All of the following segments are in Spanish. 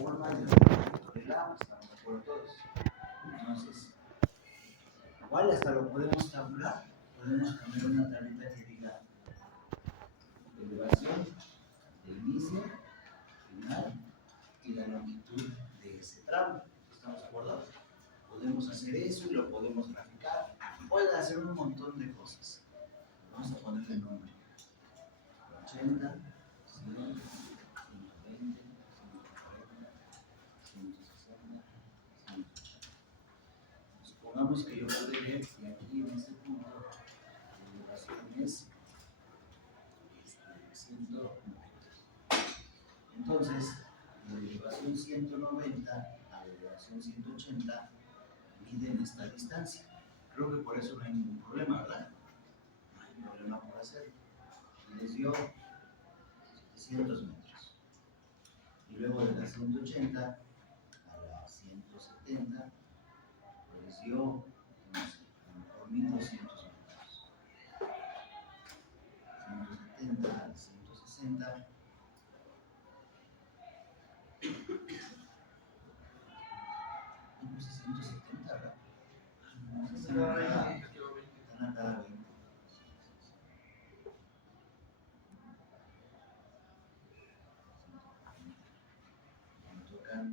forma de monitorear agua, estamos de acuerdo todos. Entonces, igual hasta lo podemos tabular, podemos cambiar una tablita que diga elevación de inicio, final y la longitud de ese tramo. ¿Estamos de acuerdo? Podemos hacer eso y lo podemos graficar. Puede hacer un montón de cosas. Vamos a ponerle nombre. 80, 100, 120, 140, 160, 180. Supongamos que yo puedo ver que aquí en este punto la elevación es 190. Entonces, de la elevación 190 a la elevación 180 miden esta distancia. Creo que por eso no hay ningún problema, ¿verdad? No hay problema por hacerlo. Y les dio 700 metros. Y luego de la 180 a la 170 les dio, no sé, a lo mejor 1200 metros. 170 al 160. No sé, 170, ¿verdad? No sé, están a cada 20. Me tocan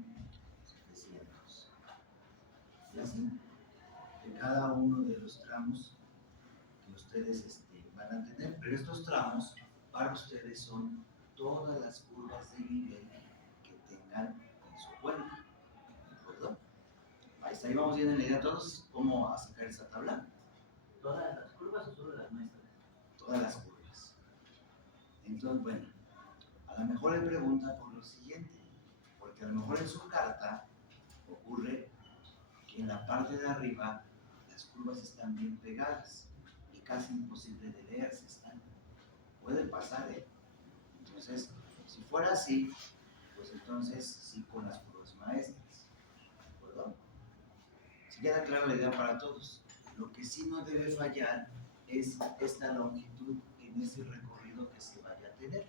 700. Y así, de cada uno de los tramos que ustedes van a tener, pero estos tramos para ustedes son todas las curvas de nivel que tengan en su cuenca, ¿de acuerdo? Ahí vamos bien en la idea todos cómo sacar esa tabla. ¿Todas las curvas o solo las nuestras? Todas las curvas. Entonces, bueno, a lo mejor le pregunta por lo siguiente, porque a lo mejor en su carta ocurre que en la parte de arriba las curvas están bien pegadas y casi imposible de leerse están. Puede pasar, ¿eh? Entonces, si fuera así, pues entonces sí con las curvas maestras, ¿de acuerdo? Si queda clara la idea para todos. Lo que sí no debe fallar es esta longitud en ese recorrido que se vaya a tener.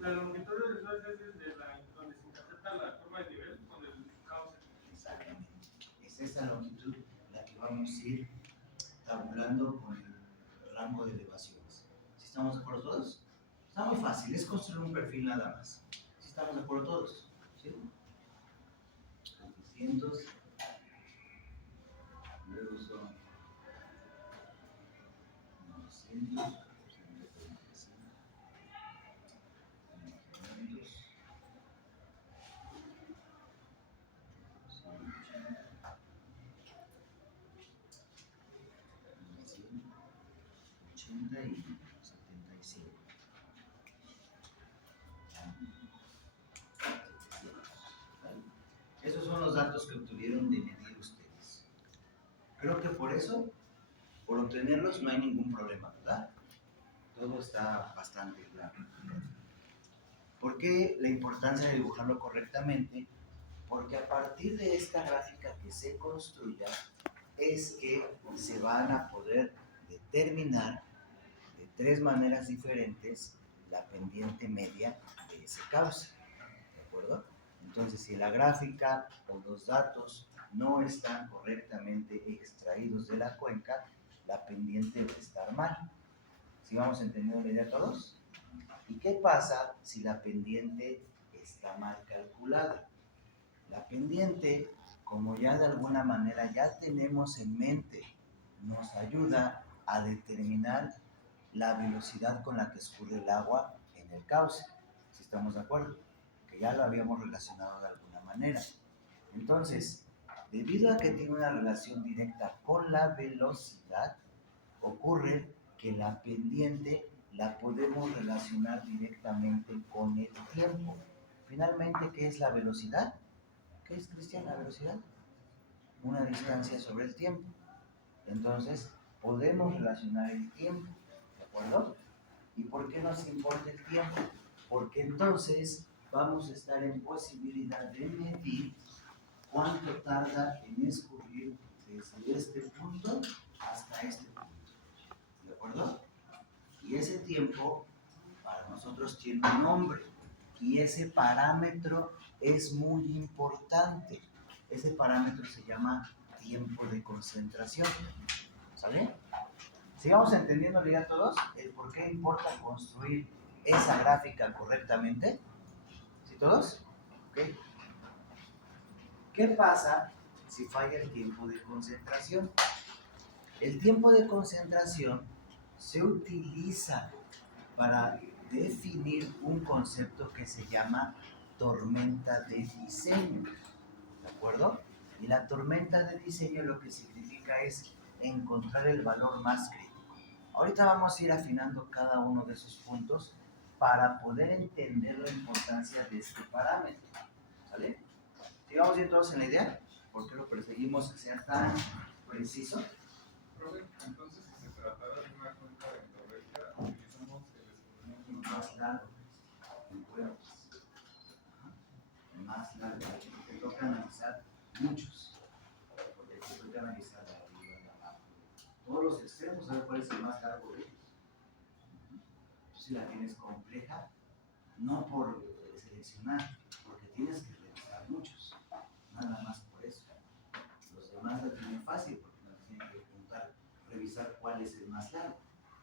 La longitud de los es desde donde se interpreta la curva de nivel con el cauce. Exactamente. Es esa longitud la que vamos a ir tabulando con el rango de elevaciones. ¿Sí estamos de acuerdo todos? Está muy fácil, es construir un perfil nada más. ¿Sí estamos de acuerdo todos? ¿Sí? Coeficientes. Luego son 900, 135, 500, 180 y 75. Esos son los datos que obtuvieron de medir ustedes. Creo que por eso, por obtenerlos, no hay ningún problema, ¿verdad? Todo está bastante claro. ¿Por qué la importancia de dibujarlo correctamente? Porque a partir de esta gráfica que se construya, es que se van a poder determinar de tres maneras diferentes la pendiente media de ese cauce, ¿de acuerdo? Entonces, si la gráfica o los datos no están correctamente extraídos de la cuenca, la pendiente va a estar mal. ¿Sí vamos entendiendo la idea todos? ¿Y qué pasa si la pendiente está mal calculada? La pendiente, como ya de alguna manera ya tenemos en mente, nos ayuda a determinar la velocidad con la que escurre el agua en el cauce, si estamos de acuerdo, que ya lo habíamos relacionado de alguna manera. Entonces, debido a que tiene una relación directa con la velocidad, ocurre que la pendiente la podemos relacionar directamente con el tiempo. Finalmente, ¿qué es la velocidad? ¿Qué es, Cristian, la velocidad? Una distancia sobre el tiempo. Entonces, podemos relacionar el tiempo, ¿de acuerdo? ¿Y por qué nos importa el tiempo? Porque entonces vamos a estar en posibilidad de medir cuánto tarda en escurrir desde este punto hasta este punto, ¿de acuerdo? Y ese tiempo para nosotros tiene un nombre, y ese parámetro es muy importante. Ese parámetro se llama tiempo de concentración. ¿Sale? Sigamos entendiéndole ya todos el por qué importa construir esa gráfica correctamente. ¿Sí todos? ¿Ok? ¿Qué pasa si falla el tiempo de concentración? El tiempo de concentración se utiliza para definir un concepto que se llama tormenta de diseño. ¿De acuerdo? Y la tormenta de diseño lo que significa es encontrar el valor más crítico. Ahorita vamos a ir afinando cada uno de esos puntos para poder entender la importancia de este parámetro. ¿Sale? ¿Sigamos bien todos en la idea? ¿Por qué lo perseguimos que sea tan preciso? Profe, entonces, si se tratara de una cuenta vectorial, utilizamos el exponente Más largo, en pruebas. Más largo, porque te toca analizar muchos. Porque te toca analizar de arriba y de abajo. Todos los extremos, ¿sabes cuál es el más largo de ellos? Si la tienes compleja, no por seleccionar, porque tienes que revisar muchos. Nada más por eso. Los demás la tienen fácil porque no tienen que juntar, revisar cuál es el más largo.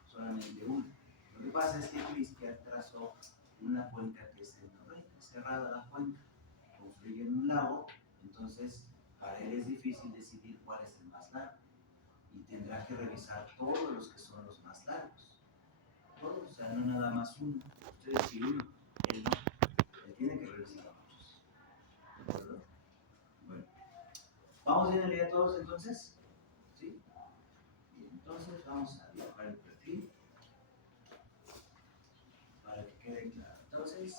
Solamente uno. Lo que pasa es que Cristian trazó una cuenca que es el norte, cerrada la cuenca, confluye en un lago, entonces para él es difícil decidir cuál es el más largo y tendrá que revisar todos los que son los más largos. Todos, o sea, no nada más uno. Ustedes sí uno, él no. Él tiene que revisar muchos. ¿De acuerdo? Bueno, ¿vamos bien el día todos entonces? ¿Sí? Y entonces vamos a dibujar el perfil para que quede claro. Entonces,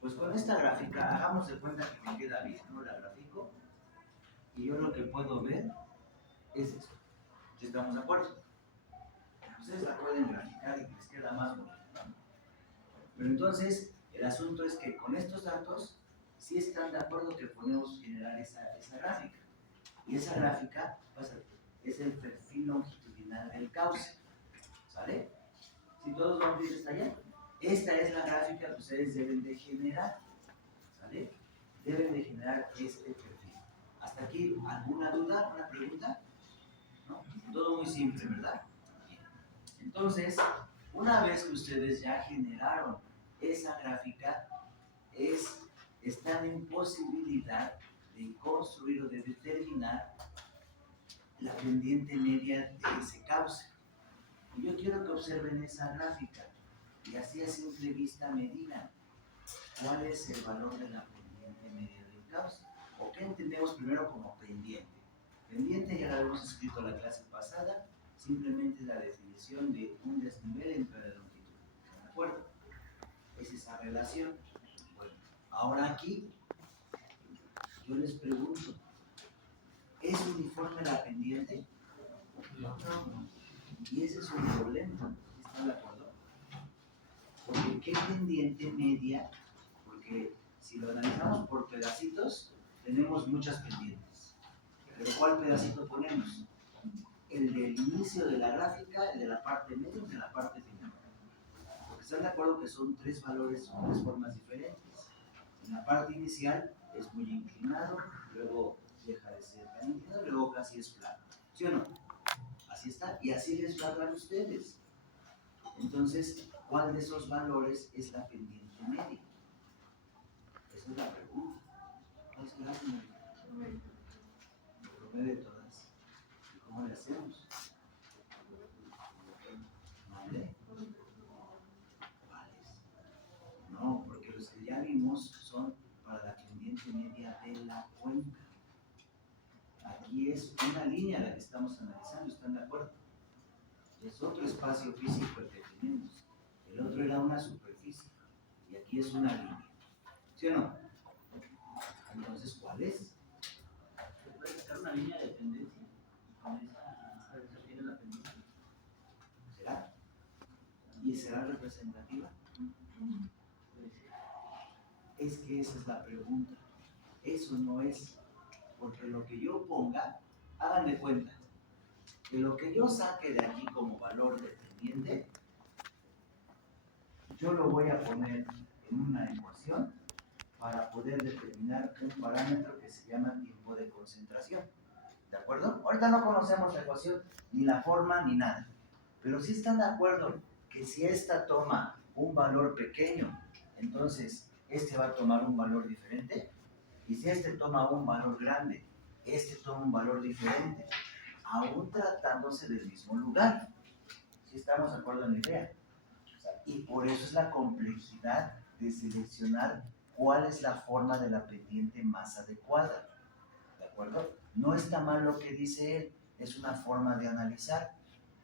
pues con esta gráfica, hagamos de cuenta que me queda bien, ¿no? La grafico. Y yo lo que puedo ver es esto. ¿Sí estamos de acuerdo? Ustedes la pueden graficar y les queda más bonito, ¿no? Pero entonces, el asunto es que con estos datos, sí están de acuerdo que podemos generar esa gráfica. Y esa gráfica pues, es el perfil longitudinal del cauce. ¿Sale? Si todos vamos a ir hasta allá. Esta es la gráfica que ustedes deben de generar. ¿Sale? Deben de generar este perfil. ¿Hasta aquí alguna duda, una pregunta? ¿No? Todo muy simple, ¿verdad? Bien. Entonces, una vez que ustedes ya generaron esa gráfica, están en posibilidad de construir o de determinar la pendiente media de ese cauce. Y yo quiero que observen esa gráfica y así a simple vista me digan cuál es el valor de la pendiente media del cauce. ¿O qué entendemos primero como pendiente? Pendiente ya la habíamos escrito en la clase pasada, simplemente la definición de un desnivel entre la longitud. ¿De acuerdo? Es esa relación. Bueno, ahora aquí yo les pregunto, ¿es uniforme la pendiente? No. Y ese es un problema. ¿Están de acuerdo? Porque ¿qué pendiente media? Porque si lo analizamos por pedacitos, tenemos muchas pendientes. ¿Pero cuál pedacito ponemos? ¿El del inicio de la gráfica, el de la parte media o el de la parte final? Porque están de acuerdo que son tres valores, son tres formas diferentes. En la parte inicial es muy inclinado, luego deja de ser tan inclinado, luego casi es plano. ¿Sí o no? Así está, y así les va a dar ustedes. Entonces, ¿cuál de esos valores es la pendiente media? Esa es la pregunta. ¿Cuál será el promedio de todas? ¿Y cómo le hacemos? ¿Vale? ¿Cuáles? No, porque los que ya vimos son para la pendiente media de la cuenca. Aquí es una línea la que estamos analizando, ¿están de acuerdo? Es otro espacio físico el que tenemos. El otro era una superficie. Y aquí es una línea. ¿Sí o no? Entonces, ¿cuál es? ¿Se puede sacar una línea de tendencia? Con esa tiene la pendencia. ¿Será? ¿Y será representativa? Es que esa es la pregunta. Eso no es. Porque lo que yo ponga, hagan de cuenta, que lo que yo saque de aquí como valor dependiente, yo lo voy a poner en una ecuación para poder determinar un parámetro que se llama tiempo de concentración. ¿De acuerdo? Ahorita no conocemos la ecuación, ni la forma, ni nada. Pero sí están de acuerdo que si esta toma un valor pequeño, entonces este va a tomar un valor diferente. Y si este toma un valor grande, este toma un valor diferente, aún tratándose del mismo lugar. ¿Sí estamos de acuerdo en la idea? O sea, y por eso es la complejidad de seleccionar cuál es la forma de la pendiente más adecuada. ¿De acuerdo? No está mal lo que dice él, es una forma de analizar,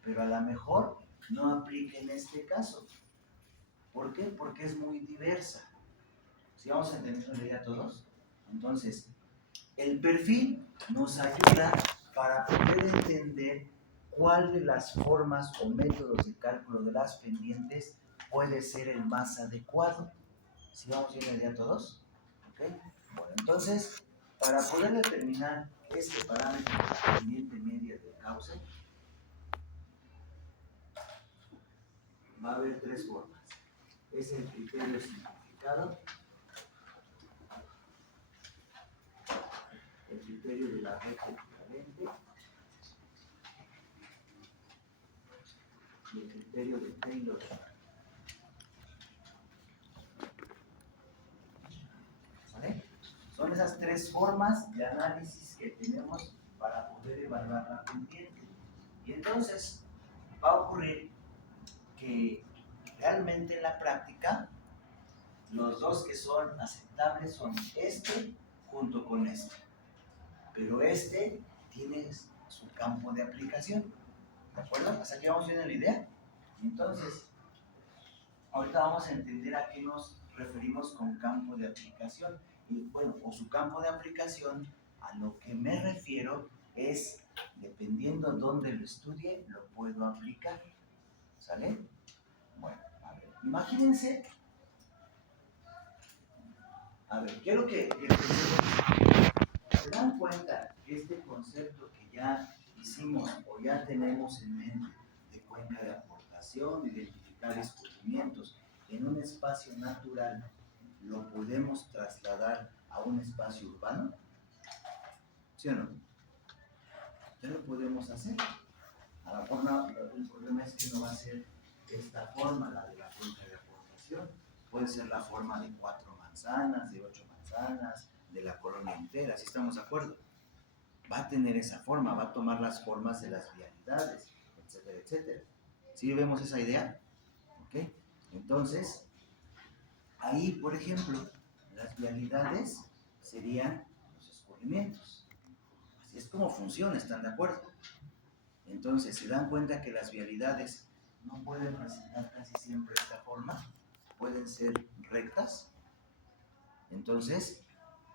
pero a lo mejor no aplica en este caso. ¿Por qué? Porque es muy diversa. ¿Sí vamos a entender la idea todos? Entonces, el perfil nos ayuda para poder entender cuál de las formas o métodos de cálculo de las pendientes puede ser el más adecuado. ¿Sí vamos bien la idea todos? ¿Ok? Bueno, entonces, para poder determinar este parámetro de la pendiente media del cauce, va a haber tres formas. Es el criterio simplificado, el criterio de la recta equivalente y el criterio de Taylor. ¿Vale? Son esas tres formas de análisis que tenemos para poder evaluar la pendiente. Y entonces va a ocurrir que realmente en la práctica los dos que son aceptables son este junto con este. Pero este tiene su campo de aplicación. ¿De acuerdo? Hasta aquí vamos viendo la idea. Entonces, ahorita vamos a entender a qué nos referimos con campo de aplicación. Y bueno, o su campo de aplicación, a lo que me refiero es, dependiendo dónde lo estudie, lo puedo aplicar. ¿Sale? Bueno, a ver, imagínense. A ver, quiero que se dan cuenta que este concepto que ya hicimos o ya tenemos en mente de cuenca de aportación, de identificar escurrimientos en un espacio natural, lo podemos trasladar a un espacio urbano, ¿sí o no? Ya lo podemos hacer. A la forma, el problema es que no va a ser esta forma, la de la cuenca de aportación. Puede ser la forma de 4 manzanas, de 8 manzanas, de la colonia entera, ¿sí estamos de acuerdo? Va a tener esa forma, va a tomar las formas de las vialidades, etcétera, etcétera. ¿Sí vemos esa idea? ¿Ok? Entonces, ahí, por ejemplo, las vialidades serían los escurrimientos. Así es como funciona, ¿están de acuerdo? Entonces, se dan cuenta que las vialidades no pueden presentar casi siempre esta forma, pueden ser rectas. Entonces,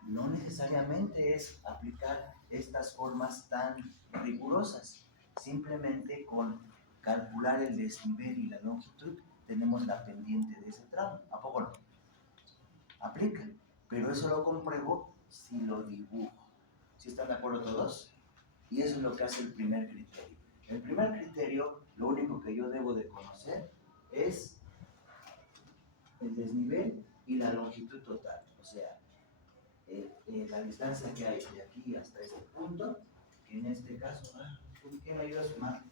no necesariamente es aplicar estas formas tan rigurosas. Simplemente con calcular el desnivel y la longitud tenemos la pendiente de ese tramo. ¿A poco no? Aplica. Pero eso lo compruebo si lo dibujo. ¿Sí están de acuerdo todos? Y eso es lo que hace el primer criterio. El primer criterio, lo único que yo debo de conocer es el desnivel y la longitud total. O sea, la distancia que hay de aquí hasta este punto, que en este caso, ¿quién ayuda a sumar?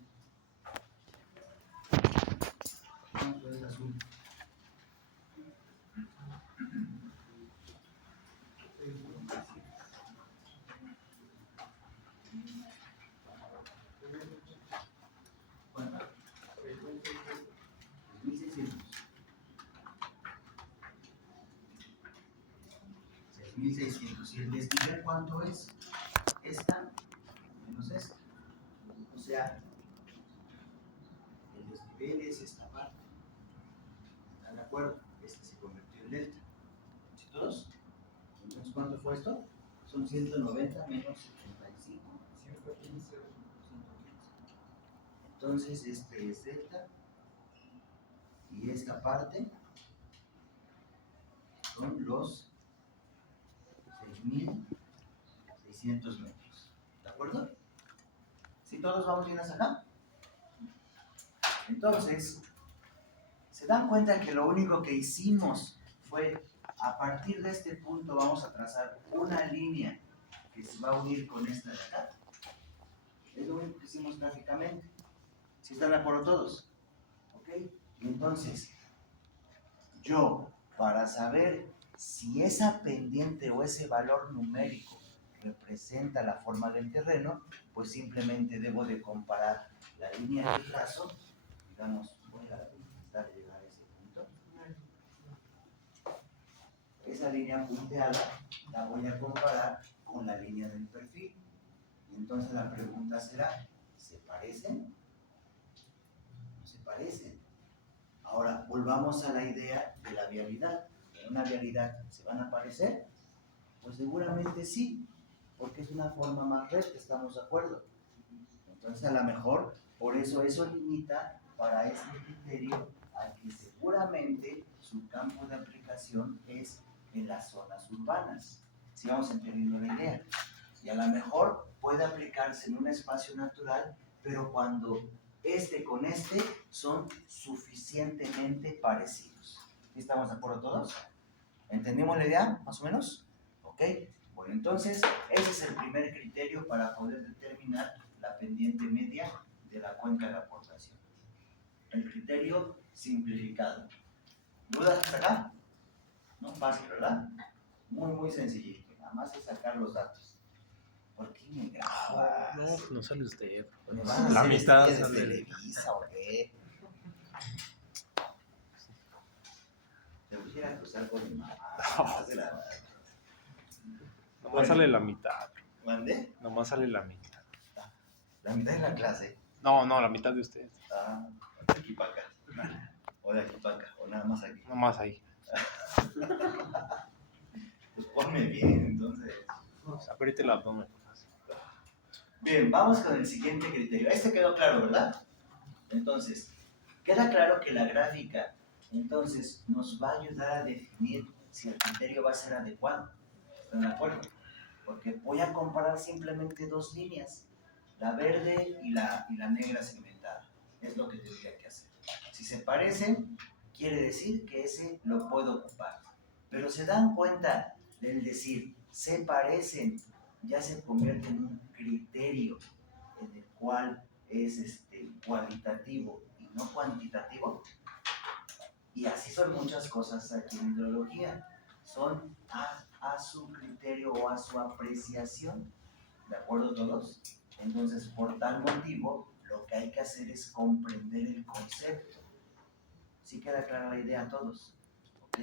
¿Cuánto es azul? ¿Cuánto? 6.600. 6.600. ¿Y el desnivel cuánto es? Esta menos esta. O sea, el desnivel es esta parte. ¿Están de acuerdo? Este se convirtió en delta. ¿Sí todos? Entonces, ¿cuánto fue esto? Son 190 menos 75. 115. Entonces, este es delta. Y esta parte son los 6.600 metros. ¿De acuerdo? ¿Sí todos vamos bien hasta acá? Entonces, se dan cuenta que lo único que hicimos fue A partir de este punto vamos a trazar una línea que se va a unir con esta de acá. Es lo único que hicimos gráficamente. ¿Sí están de acuerdo todos? ¿Ok? Entonces, yo, para saber si esa pendiente o ese valor numérico representa la forma del terreno, pues simplemente debo de comparar la línea de trazo, digamos, voy a intentar llegar a ese punto. Esa línea punteada la voy a comparar con la línea del perfil. Y entonces la pregunta será, ¿se parecen? No se parecen. Ahora, volvamos a la idea de la vialidad. ¿En una vialidad se van a parecer? Pues seguramente sí, porque es una forma más recta, ¿estamos de acuerdo? Entonces, a lo mejor, por eso limita para este criterio al que seguramente su campo de aplicación es en las zonas urbanas. Si vamos entendiendo la idea. Y a lo mejor puede aplicarse en un espacio natural, pero cuando este con este son suficientemente parecidos. ¿Estamos de acuerdo todos? ¿Entendimos la idea, más o menos? ¿Ok? Bueno, entonces, ese es el primer criterio para poder determinar la pendiente media de la cuenca de aportación. El criterio simplificado. ¿Dudas hasta acá? No fácil, ¿verdad? Muy sencillito. Nada más es sacar los datos. ¿Por qué me grabas? No, no sale usted. ¿Me van a La hacer mitad estrellas de sale. Televisa o qué? Te voy a ir a cruzar con mi mamá. Nomás sale la mitad. ¿Mandé? Nomás sale la mitad. La mitad de la clase. No, la mitad de usted. Ah, de aquí para acá. O de aquí para acá. O nada más aquí. Nomás ahí. Pues ponme bien, entonces. Apriete el abdomen. Bien, vamos con el siguiente criterio. Este quedó claro, ¿verdad? Entonces, queda claro que la gráfica, entonces, nos va a ayudar a definir si el criterio va a ser adecuado. ¿Están de acuerdo? Porque voy a comparar simplemente dos líneas, la verde y la negra segmentada. Es lo que tendría que hacer. Si se parecen, quiere decir que ese lo puedo ocupar. Pero se dan cuenta del decir, se parecen, ya se convierte en un criterio en el cual es cualitativo y no cuantitativo. Y así son muchas cosas aquí en hidrología. Son a su criterio o a su apreciación. ¿De acuerdo todos? Entonces, por tal motivo, lo que hay que hacer es comprender el concepto. ¿Sí queda clara la idea a todos? ¿Ok?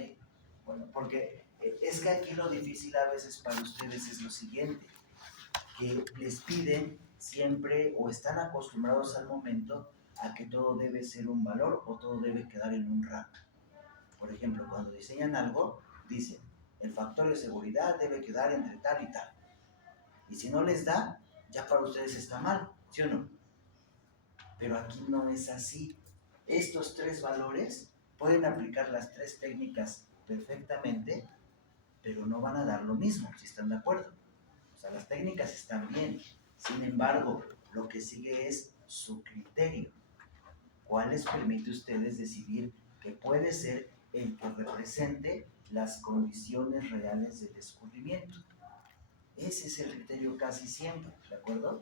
Bueno, porque es que aquí lo difícil a veces para ustedes es lo siguiente, que les piden siempre o están acostumbrados al momento a que todo debe ser un valor o todo debe quedar en un rango. Por ejemplo, cuando diseñan algo, dicen, el factor de seguridad debe quedar entre tal y tal. Y si no les da, ya para ustedes está mal, ¿sí o no? Pero aquí no es así. Estos tres valores pueden aplicar las tres técnicas perfectamente, pero no van a dar lo mismo, si están de acuerdo. O sea, las técnicas están bien. Sin embargo, lo que sigue es su criterio. ¿Cuál les permite a ustedes decidir que puede ser el que represente las condiciones reales del escurrimiento? Ese es el criterio casi siempre, ¿de acuerdo?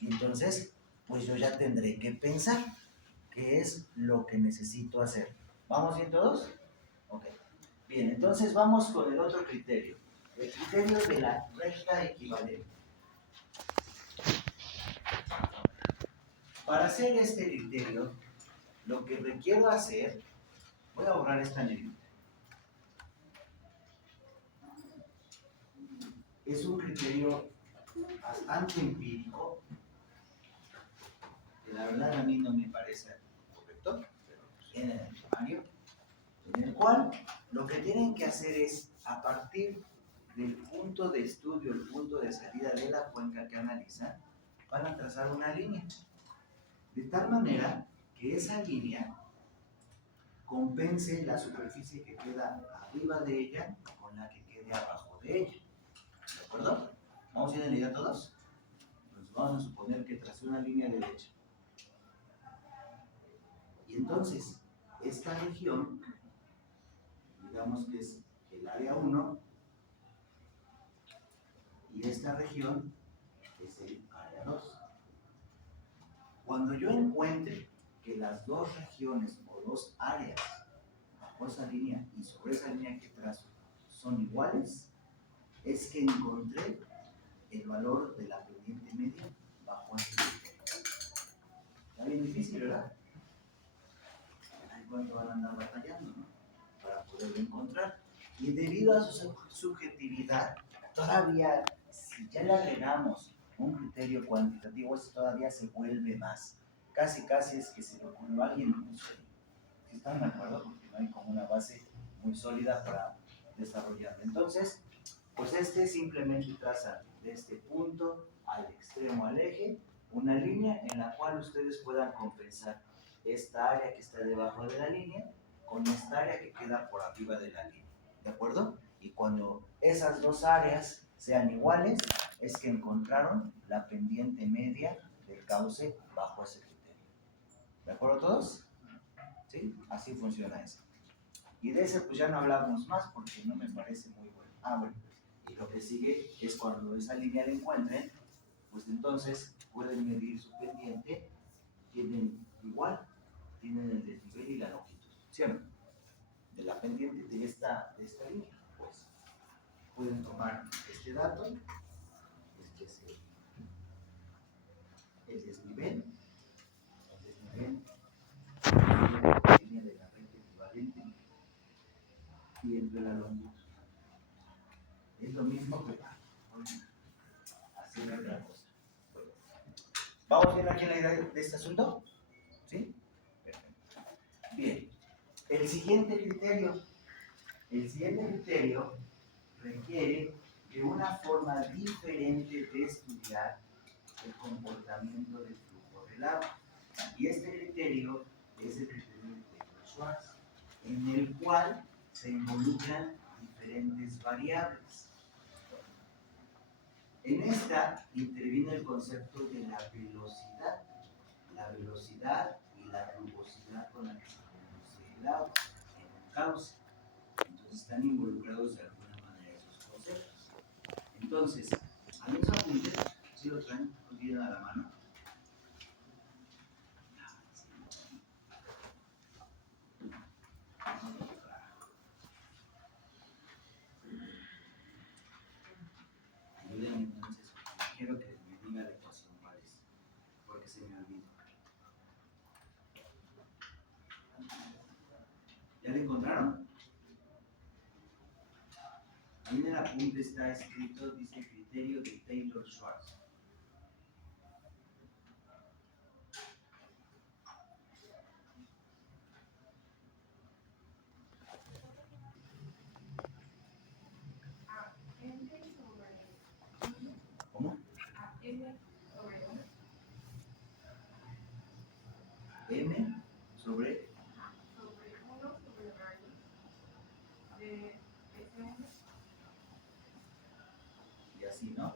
Y entonces, pues yo ya tendré que pensar qué es lo que necesito hacer. ¿Vamos bien todos? Ok. Bien, entonces vamos con el otro criterio. El criterio de la recta equivalente. Para hacer este criterio, lo que requiero hacer, voy a borrar esta negrita. Es un criterio bastante empírico, que la verdad a mí no me parece correcto, pero viene en el temario, en el cual lo que tienen que hacer es, a partir del punto de estudio, el punto de salida de la cuenca que analizan, van a trazar una línea. De tal manera que esa línea compense la superficie que queda arriba de ella con la que quede abajo de ella. ¿De acuerdo? ¿Vamos bien en la idea todos? Entonces vamos a suponer que tracé una línea derecha. Y entonces, esta región, digamos que es el el área 1 y esta región es el área 2. Cuando yo encuentre que las dos regiones o dos áreas bajo esa línea y sobre esa línea que trazo son iguales, es que encontré el valor de la pendiente media bajo ese criterio. Está bien difícil, ¿verdad? Ahí cuánto van a andar batallando, ¿no? Para poderlo encontrar. Y debido a su subjetividad, todavía, si ya le agregamos un criterio cuantitativo, esto todavía se vuelve más. Casi es que se le ocurrió a alguien un sueño. ¿Sí están de acuerdo? Porque no hay como una base muy sólida para desarrollarlo. Entonces, pues simplemente traza de este punto al extremo al eje una línea en la cual ustedes puedan compensar esta área que está debajo de la línea con esta área que queda por arriba de la línea. ¿De acuerdo? Y cuando esas dos áreas sean iguales, es que encontraron la pendiente media del cauce bajo ese criterio. ¿De acuerdo todos? ¿Sí? Así funciona eso. Y de ese pues ya no hablamos más porque no me parece muy bueno. Bueno. Y lo que sigue es cuando esa línea la encuentren, pues entonces pueden medir su pendiente, tienen igual, tienen el desnivel y la longitud, ¿sí o no? De la pendiente de esta línea, pues pueden tomar este dato, este es el desnivel, la línea de la recta equivalente y entre la longitud. Es lo mismo que hacer otra cosa. ¿Vamos bien aquí en la idea de este asunto? ¿Sí? Perfecto. Bien. El siguiente criterio requiere de una forma diferente de estudiar el comportamiento del flujo del agua. Y este criterio es el criterio de Taylor-Schwartz, en el cual se involucran diferentes variables. En esta interviene el concepto de la velocidad y la rugosidad con la que se conduce el agua en un cauce. Entonces están involucrados de alguna manera esos conceptos. Entonces, a mí esos apuntes, si lo traen, los tienen a la mano. Ayúdenme entonces, quiero que me diga la ecuación cuál es, porque se me olvida. ¿Ya la encontraron? Ahí en el apunte está escrito, dice criterio de Taylor-Schwartz. ¿Cómo? M sobre 1 sobre raíz de SM. y así, ¿no?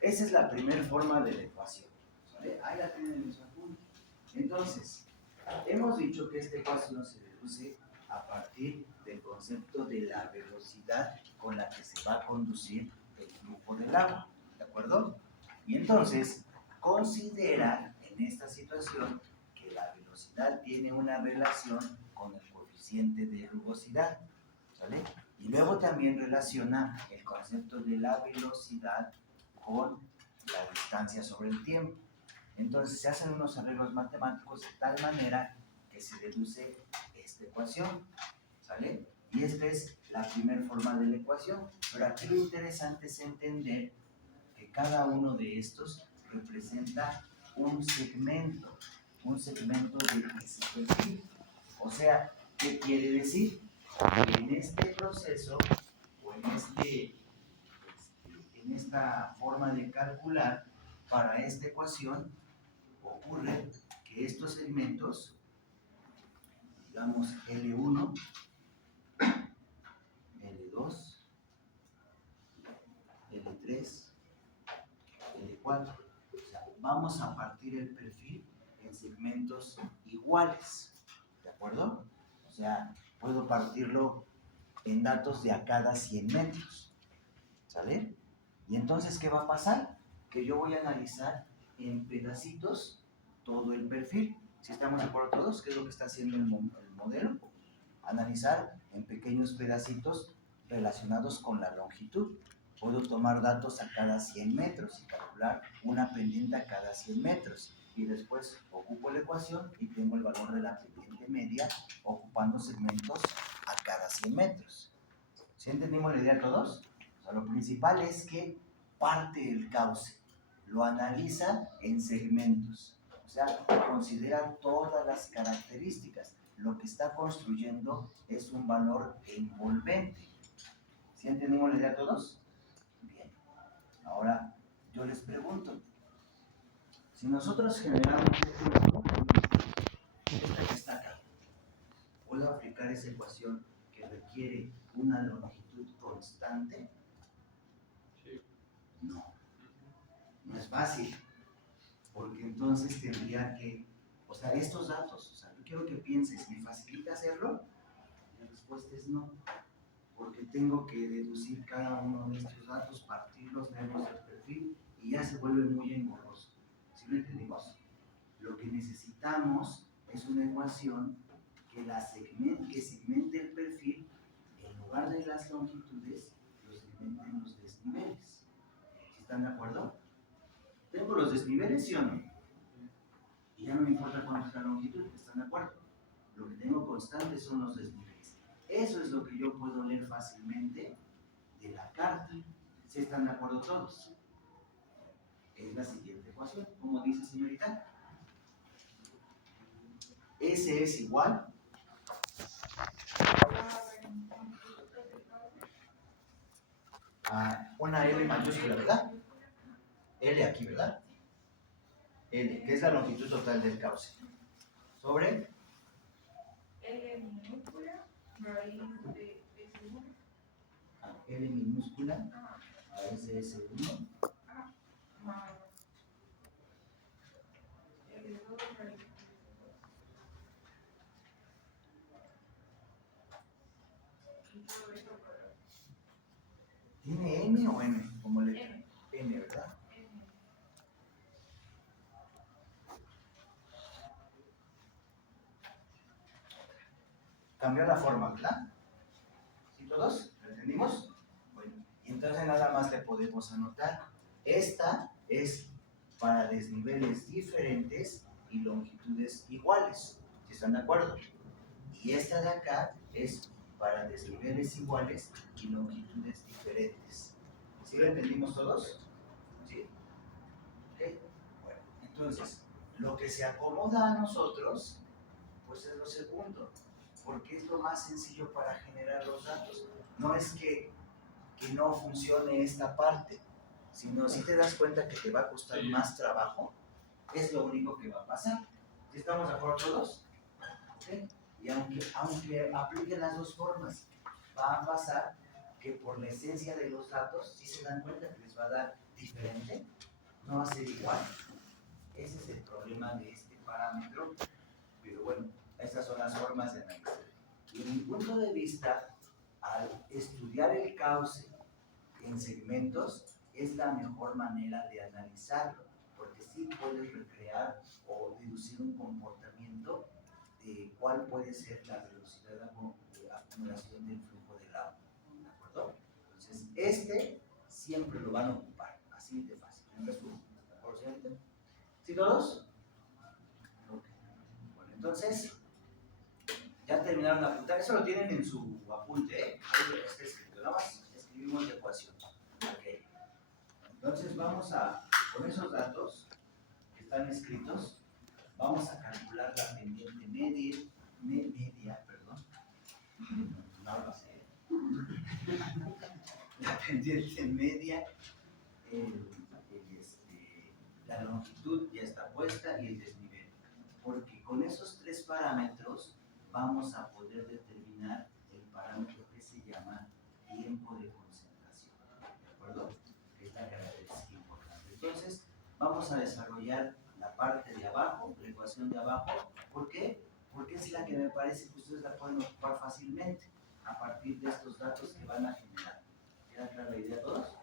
Esa es la primera forma de la ecuación. ¿Vale? Ahí la tienen en su apunte. Entonces, hemos dicho que esta ecuación se deduce a partir del concepto de la velocidad con la que se va a conducir el flujo del agua. ¿De acuerdo? Y entonces, considera en esta situación que la velocidad tiene una relación con el coeficiente de rugosidad. ¿Vale? Y luego también relaciona el concepto de la velocidad con la distancia sobre el tiempo. Entonces se hacen unos arreglos matemáticos de tal manera que se deduce esta ecuación, ¿sale? Y esta es la primera forma de la ecuación, pero aquí lo interesante es entender que cada uno de estos representa un segmento de ese perfil. O sea, ¿qué quiere decir? Que en este proceso o en esta forma de calcular para esta ecuación ocurre que estos segmentos, digamos L1, L2 L3, L4. O sea, vamos a partir el perfil en segmentos iguales, ¿de acuerdo? O sea, puedo partirlo en datos de a cada 100 metros, ¿sale? Y entonces, ¿qué va a pasar? Que yo voy a analizar en pedacitos todo el perfil. ¿Sí estamos de acuerdo todos? ¿Qué es lo que está haciendo el modelo? Analizar en pequeños pedacitos relacionados con la longitud. Puedo tomar datos a cada 100 metros y calcular una pendiente a cada 100 metros. Y después ocupo la ecuación y tengo el valor de la pendiente media ocupando segmentos a cada 100 metros. ¿Sí entendimos la idea todos? O sea, lo principal es que parte el cauce, lo analiza en segmentos. O sea, considera todas las características. Lo que está construyendo es un valor envolvente. ¿Sí entendimos la idea todos? Bien. Ahora, yo les pregunto, si nosotros generamos esta que está acá, ¿puedo aplicar esa ecuación que requiere una longitud constante? Sí. No, no es fácil, porque entonces tendría que, o sea, estos datos, o sea, yo quiero que pienses, ¿me facilita hacerlo? La respuesta es no, porque tengo que deducir cada uno de estos datos, partirlos, verlos del perfil, y ya se vuelve muy engorroso. ¿Sí lo entendimos? Lo que necesitamos es una ecuación que segmente el perfil, en lugar de las longitudes, lo segmente en los desniveles. ¿Sí están de acuerdo? Tengo los desniveles, ¿sí o no? Y ya no me importa cuánto es la longitud, ¿están de acuerdo? Lo que tengo constante son los desniveles. Eso es lo que yo puedo leer fácilmente de la carta. ¿Sí están de acuerdo todos? Es la siguiente ecuación. ¿Cómo dice, señorita? S es igual a una L mayúscula, ¿verdad? L aquí, ¿verdad? L, que es la longitud total del cauce. Sobre L minúscula, raíz de S1. L minúscula, raíz de S1, Más L2, raíz de S2. Y todo eso por ¿tiene M o N como letra? M. M, ¿verdad? M. Cambió la forma, ¿verdad? ¿Sí todos? ¿Lo entendimos? Bueno, y entonces nada más le podemos anotar. Esta es para desniveles diferentes y longitudes iguales. ¿Sí están de acuerdo? Y esta de acá es para desniveles iguales y longitudes diferentes. ¿Sí lo entendimos todos? ¿Sí? ¿Ok? Bueno, entonces, lo que se acomoda a nosotros, pues es lo segundo, porque es lo más sencillo para generar los datos. No es que no funcione esta parte, sino si te das cuenta que te va a costar más trabajo, es lo único que va a pasar. ¿Sí estamos de acuerdo todos? ¿Ok? Y aunque apliquen las dos formas, va a pasar que por la esencia de los datos, si se dan cuenta que les va a dar diferente, no va a ser igual. Ese es el problema de este parámetro, pero bueno, estas son las formas de analizar. Y desde mi punto de vista, al estudiar el cauce en segmentos, es la mejor manera de analizarlo, porque sí puedes recrear o deducir un comportamiento de cuál puede ser la velocidad de acumulación del flujo del agua. ¿De acuerdo? Entonces, este siempre lo van a ocupar, así de fácil. En resumen, ¿de acuerdo, señorita? ¿Sí todos? Ok. Bueno, entonces, ya terminaron de apuntar. Eso lo tienen en su apunte, ¿eh? Está escrito. Nada más escribimos la ecuación. Ok. Entonces, vamos a, con esos datos que están escritos, vamos a calcular la pendiente media, perdón. No lo sé. La pendiente media, la longitud ya está puesta y el desnivel. Porque con esos tres parámetros vamos a poder determinar el parámetro que se llama tiempo de concentración. ¿De acuerdo? Que está vamos a desarrollar la parte de abajo, la ecuación de abajo. ¿Por qué? Porque es la que me parece que ustedes la pueden ocupar fácilmente a partir de estos datos que van a generar. ¿Queda clara la idea a todos?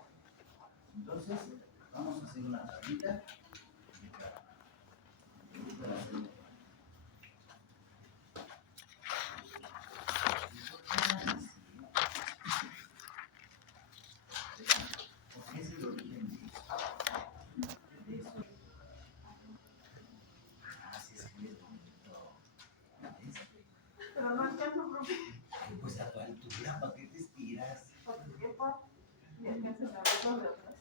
Entonces, vamos a hacer una tablita. Porque es el origen de eso. Así es que es bonito. ¿Ves? Pero no alcanzo, profe. Pues a tu altura, ¿para qué te estiras? ¿Qué pasa? Y alcanzas a ver los de atrás.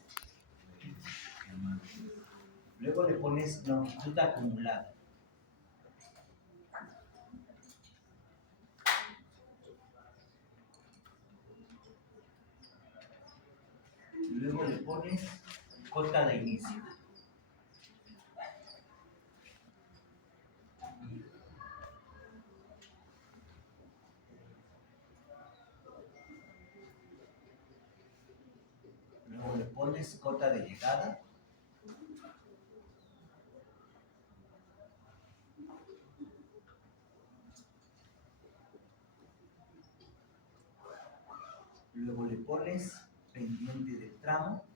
Luego le pones longitud acumulada. Y luego le pones cota de inicio. Luego le pones cota de llegada. Luego le pones pendiente del tramo.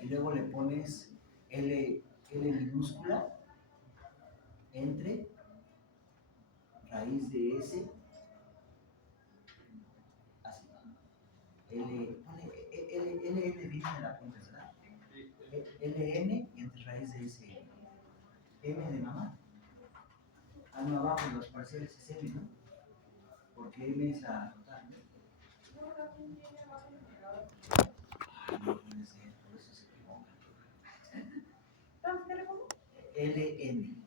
Y luego le pones L minúscula entre raíz de S, así. LN viene en la punta, ¿verdad? LN entre raíz de S. M de mamá. Ah, no, abajo los parciales es M, ¿no? Porque M es la total, ¿no? No puede ser, por eso se equivoca. LN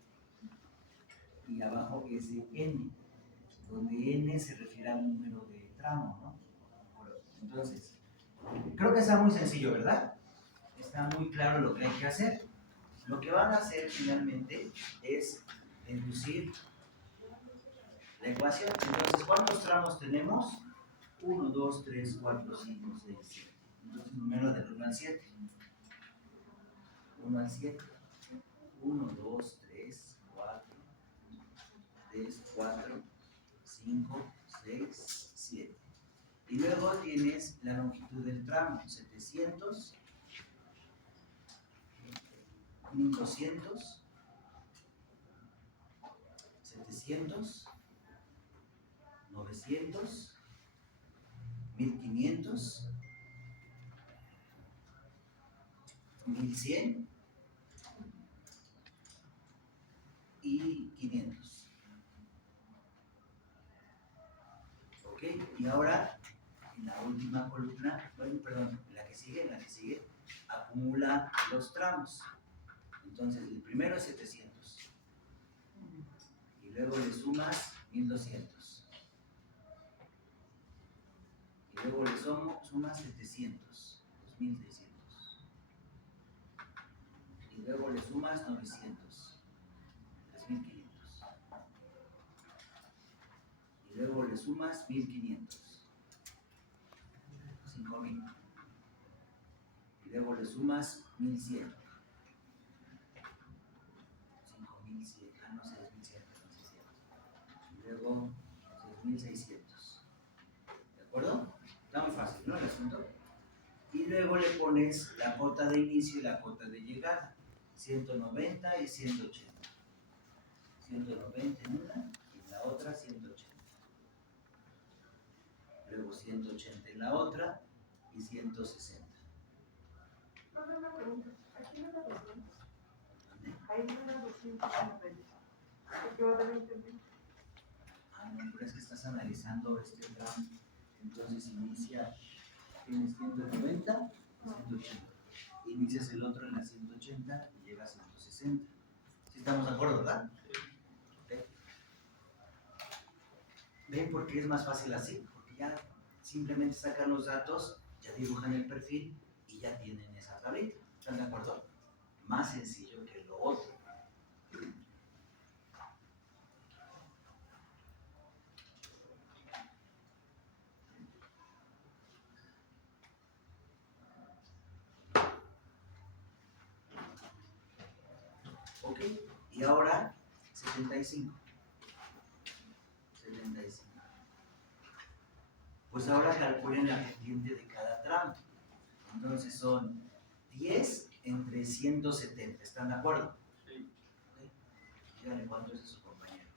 y abajo SN, donde N se refiere al número de tramo, ¿no? Entonces, creo que está muy sencillo, ¿verdad? Está muy claro lo que hay que hacer. Lo que van a hacer finalmente es deducir la ecuación. Entonces, ¿cuántos tramos tenemos? 1, 2, 3, 4, 5, 6, 7. Entonces, número del 1 al 7. 1 al 7. 1, 2, 3, 4, 5, 6, 7. Y luego tienes la longitud del tramo, 700, 1200, 700, 900, 1500, 1100 y 500. Ok, y ahora en la última columna, bueno, perdón, en la que sigue, acumula los tramos. Entonces el primero es 700 y luego le sumas 1200 y luego le sumas 700, 2600 y luego le sumas 900, 3500 y luego le sumas 1500, 5000 y luego le sumas 1100, 5100, no sé, 6100, y luego 6600. ¿De acuerdo? Está muy fácil, ¿no? El asunto. Y luego le pones la cota de inicio y la cota de llegada, 190 y 180. 190 en una y en la otra 180. Luego 180 en la otra y 160. No, una pregunta. Aquí no la 200. ¿Dónde? Ahí no la 290. Porque va a dar entendido. Ah, no, pero es que estás analizando este tramo. Entonces inicia, tienes 190 y 180. Inicias el otro en la 180 y llegas a 160. ¿Sí estamos de acuerdo, verdad? ¿Okay? ¿Ven por qué es más fácil así? Porque ya simplemente sacan los datos, ya dibujan el perfil y ya tienen esa tablita. ¿Están de acuerdo? Más sencillo que lo otro. Ok, y ahora 75. 75. Pues ahora calculen la pendiente de cada tramo. Entonces son 10 entre 170. ¿Están de acuerdo? Sí. Ok. Díganle cuánto es a su compañero.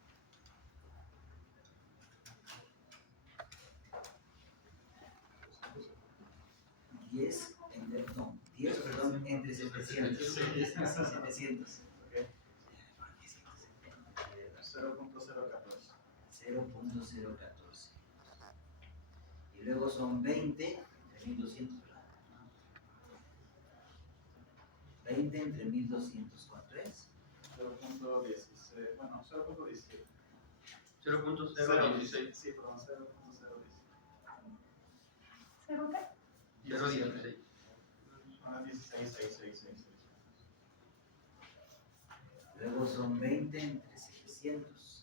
10 entre, no, 10, perdón, entre 700. 700. Ok. 0.014. 0.014. Y luego son 20 entre 1200, ¿verdad? 20 entre 1200, ¿cuánto es? 0.16, bueno, 0.17. 0.016. Sí, perdón, 0.017. ¿Cero qué? 0.16. Ah, 16,666. Luego son 20 entre 700.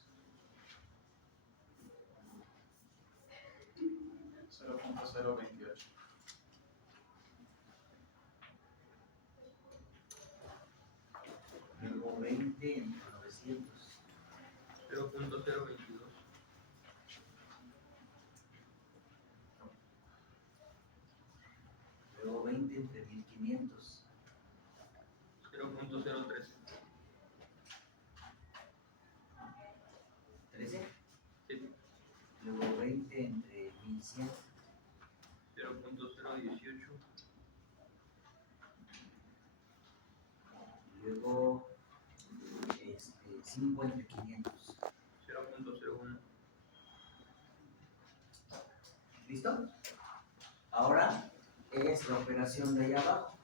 0.028. Luego 20 entre 900. 0.022. Luego 20 entre 1500. 0.013. 13. Sí. Luego 20 entre 1100. 0.018. Luego 5 entre 500. 0.01. ¿Listo? Ahora es la operación de ahí abajo,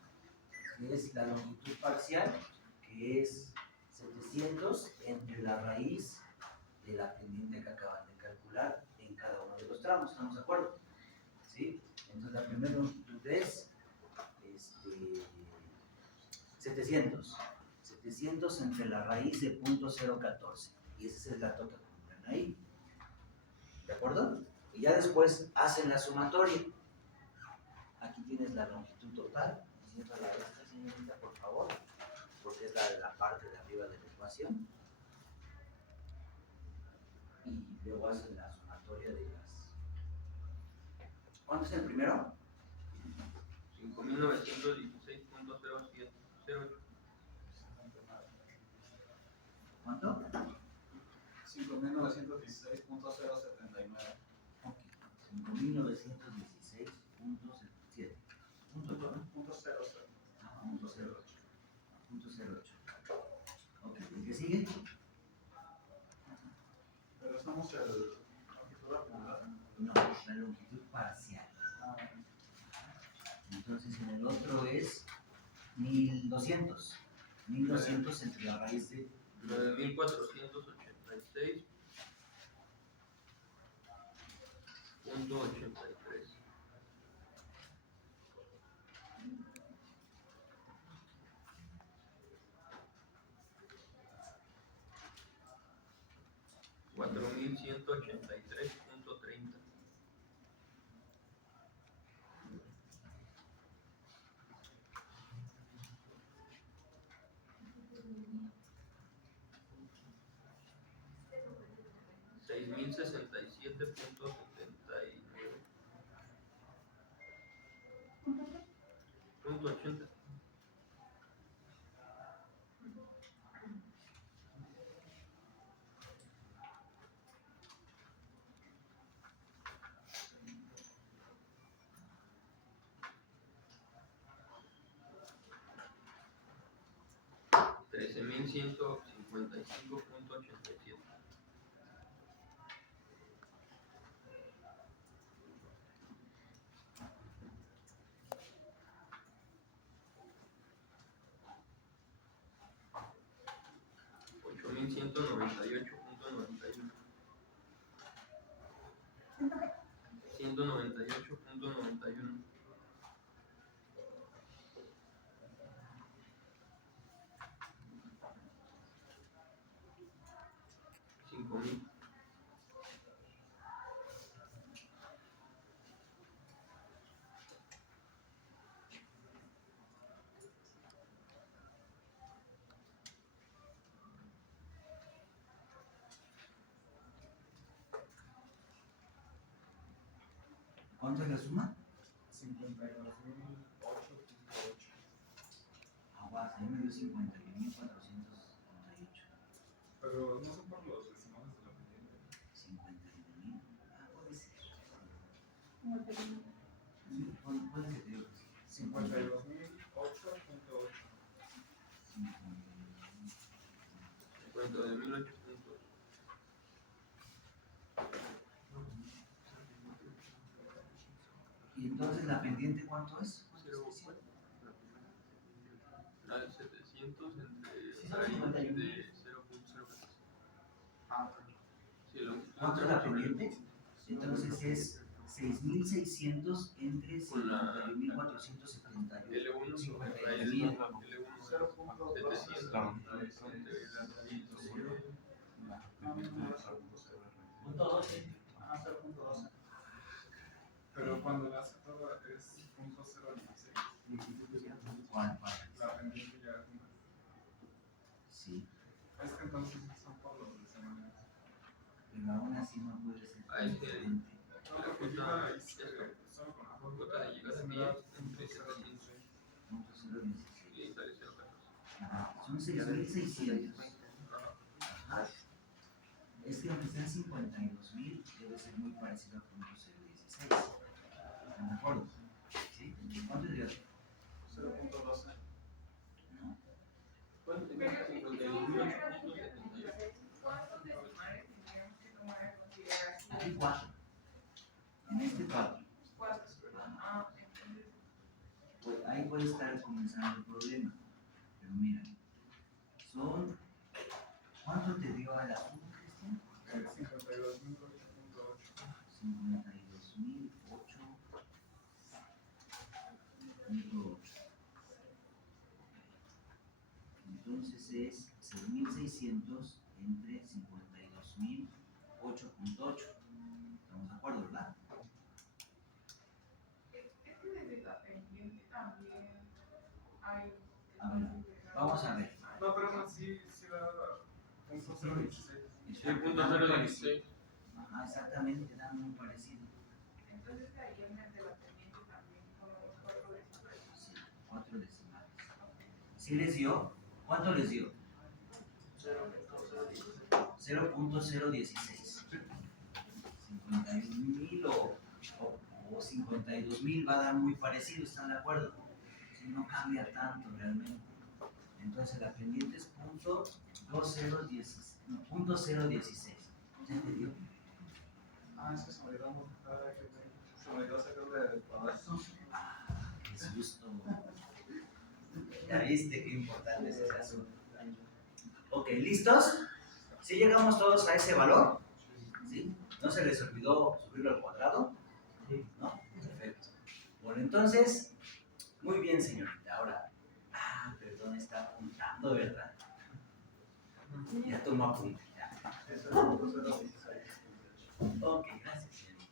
que es la longitud parcial, que es 700 entre la raíz de la pendiente que acaban de calcular en cada uno de los tramos. ¿Estamos de acuerdo? ¿Sí? Entonces la primera longitud es 700. 700 entre la raíz de .014. Y ese es el dato que acumulan ahí. ¿De acuerdo? Y ya después hacen la sumatoria. Aquí tienes la longitud total. Cierra la esta, señorita, por favor, porque es la de la parte de arriba de la ecuación. Y luego hacen la sumatoria de las... ¿Cuánto es el primero? 5.916.0708. ¿Cuánto? 5.916.079. Ok. 5.916.7. Punto 8, ¿no? Punto 00. Ah, punto 08. Punto 08. Ok, ¿el que sigue? Pero estamos en longitud acumulada. No, la longitud parcial. Entonces en el otro es 1200. 1200 entre la raíz de 9.486.83. $4.183.30. 6.067.79. Punto 80. $13.155.87. 8.198.91. 198.91. 5.000. 5.000. ¿Cuánto es la suma? 52.008.8. Aguas, ahí me dio 51.438. Pero no son por los decimales de la pendiente. 51.000. Ah, puede ser. No te digo. Sí, puede que te digo. 52.008.8. 52.008. ¿Y entonces la pendiente cuánto es? La de 700 entre Sí, son 51. de 0.0. Ah, Sí, lo ¿cuánto es la pendiente? Entonces es 6.600 entre Con la 51.478. L1 51.000. L1 700 Punto 12. Ah, 0.12. Pero cuando la hace toda es .016. ¿Cuál? La pendiente ya es. Sí, Es que entonces son por los decimales. pero aún así no puede ser Ahí sí. diferente. No, porque yo la hice solo con la cuota de llegada se me 10 da entre 0.16. Punto 0.16. y sale 0.14. Ajá, son 6.600. Ajá. Es que aunque sean 52.000, debe ser muy parecido a punto 0.16. ¿Están de acuerdo? ¿Sí? ¿Cuánto dirías? 0.12. ¿No? ¿Cuánto Pero tenía? si 52.078. ¿cuántos decimales tendríamos que tomar en consideración? Aquí 4. En este 4. 4. Ah, entonces, Pues ahí puede estar comenzando el problema. Pero mira, son. ¿Cuánto te dio a la suma, Cristian? 52.008.8. 52.008.8. Entonces es 6.600 entre 52.008.8. ¿Estamos de acuerdo, verdad? es que desde la pendiente también hay. A ver, vamos a ver. No, pero aún así sí da .016. Exacto, 0.016. Ajá, exactamente, da muy parecido. Entonces ahí en el de la pendiente también ponemos 4 decimales. Sí, 4 decimales. ¿Sí les dio? ¿Cuánto les dio? 0.016. 51.000 o 52.000 va a dar muy parecido, ¿están de acuerdo? Si no cambia tanto realmente. Entonces la pendiente es punto 0.16. No, punto 0.16. ¿Ya entendió? Ah, eso se me olvidó montar. Se me olvidó sacarle del cuadrado. Ah, qué susto. Ya viste qué importante es ese asunto. Ok, ¿listos? ¿Sí llegamos todos a ese valor? ¿Sí? ¿No se les olvidó subirlo al cuadrado? ¿No? Perfecto. Bueno, entonces, muy bien, señorita. Ahora, perdón, está apuntando, ¿verdad? Ya tomó apunte. Ya. Ok, gracias, señorita.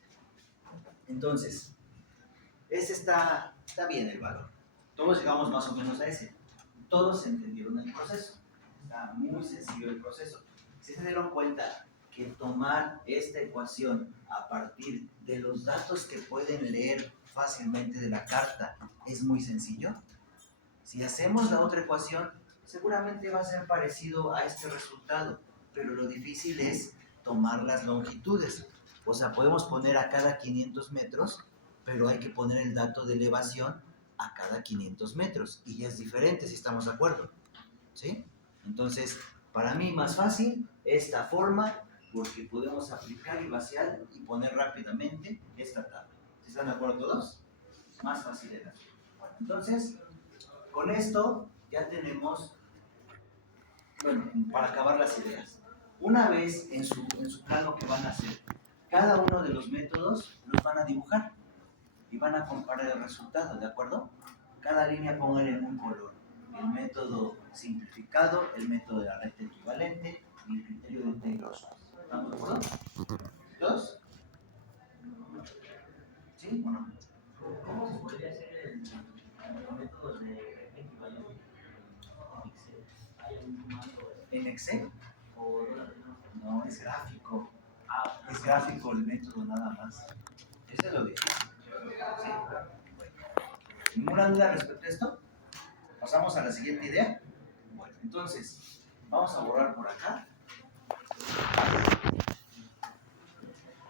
Entonces, ese está bien el valor. Todos llegamos más o menos a ese. Todos entendieron el proceso. Está muy sencillo el proceso. ¿Sí se dieron cuenta que tomar esta ecuación a partir de los datos que pueden leer fácilmente de la carta es muy sencillo? Si hacemos la otra ecuación, seguramente va a ser parecido a este resultado, pero lo difícil es tomar las longitudes. O sea, podemos poner a cada 500 metros, pero hay que poner el dato de elevación a cada 500 metros, y ya es diferente, si estamos de acuerdo. ¿Sí? Entonces, para mí más fácil esta forma, porque podemos aplicar y vaciar y poner rápidamente esta tabla. ¿Sí están de acuerdo todos? Más fácil era. Bueno, entonces, con esto ya tenemos, bueno, para acabar las ideas. Una vez en su plano que van a hacer, cada uno de los métodos los van a dibujar y van a comparar el resultado, ¿de acuerdo? Cada línea póngale en un color. El método simplificado, el método de la recta equivalente y el criterio de integración. ¿Estamos de acuerdo? ¿Dos? ¿Sí o no? ¿Cómo se podría hacer el método de recta equivalente? ¿Hay algún comando en Excel? ¿O no, es gráfico? Es gráfico el método nada más. Eso es lo difícil. ¿Sí? ¿Ninguna duda respecto a esto? ¿Pasamos a la siguiente idea? Bueno, entonces, vamos a borrar por acá.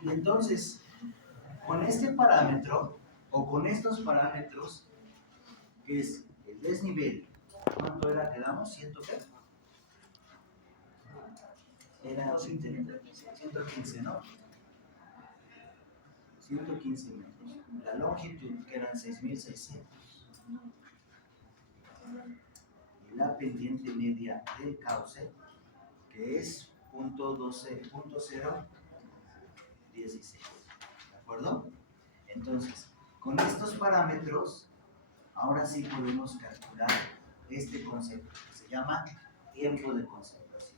Y entonces, con este parámetro, o con estos parámetros, que es el desnivel, ¿cuánto era que damos? ¿100 qué? Era 115, ¿no? 115 metros. La longitud, que eran 6.600. Y la pendiente media del cauce, que es .016. ¿De acuerdo? Entonces, con estos parámetros, ahora sí podemos calcular este concepto, que se llama tiempo de concentración.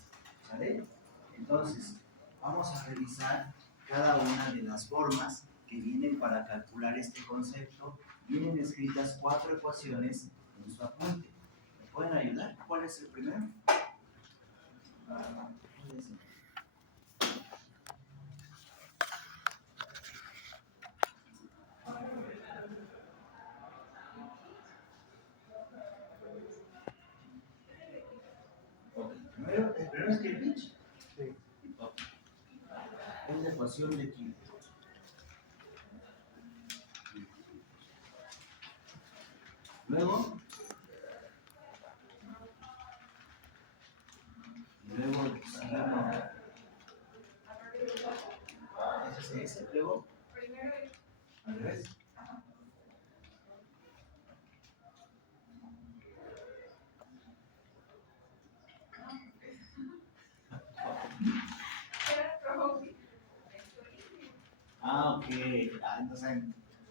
¿Sale? Entonces, vamos a revisar cada una de las formas que vienen para calcular este concepto. Vienen escritas 4 ecuaciones en su apunte. ¿Me pueden ayudar? ¿Cuál es el primero? ¿Cuál es el? Ok, el primero es Kirchhoff. Sí. Ok. Es la ecuación de Kirchhoff. Luego sigue SSS, luego al revés. Ah, ok. Ah, entonces,